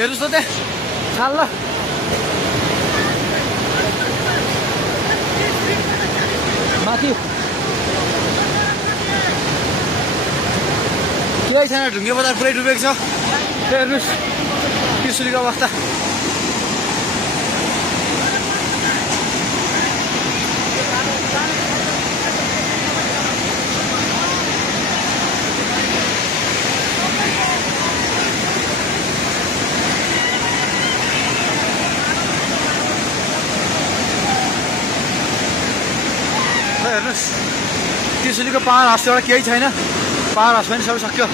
हेर्नुहोस् त त्यहाँ खाल ल माथि केही छैन ढुङ्गे बजार पुरै डुबेको छ हेर्नुहोस् त्रिशुलीको अवस्था हेर्नुहोस् त्रिशुलीको पाहाड हाउस एउटा केही छैन पाहाड हाउस पनि सबै सक्यो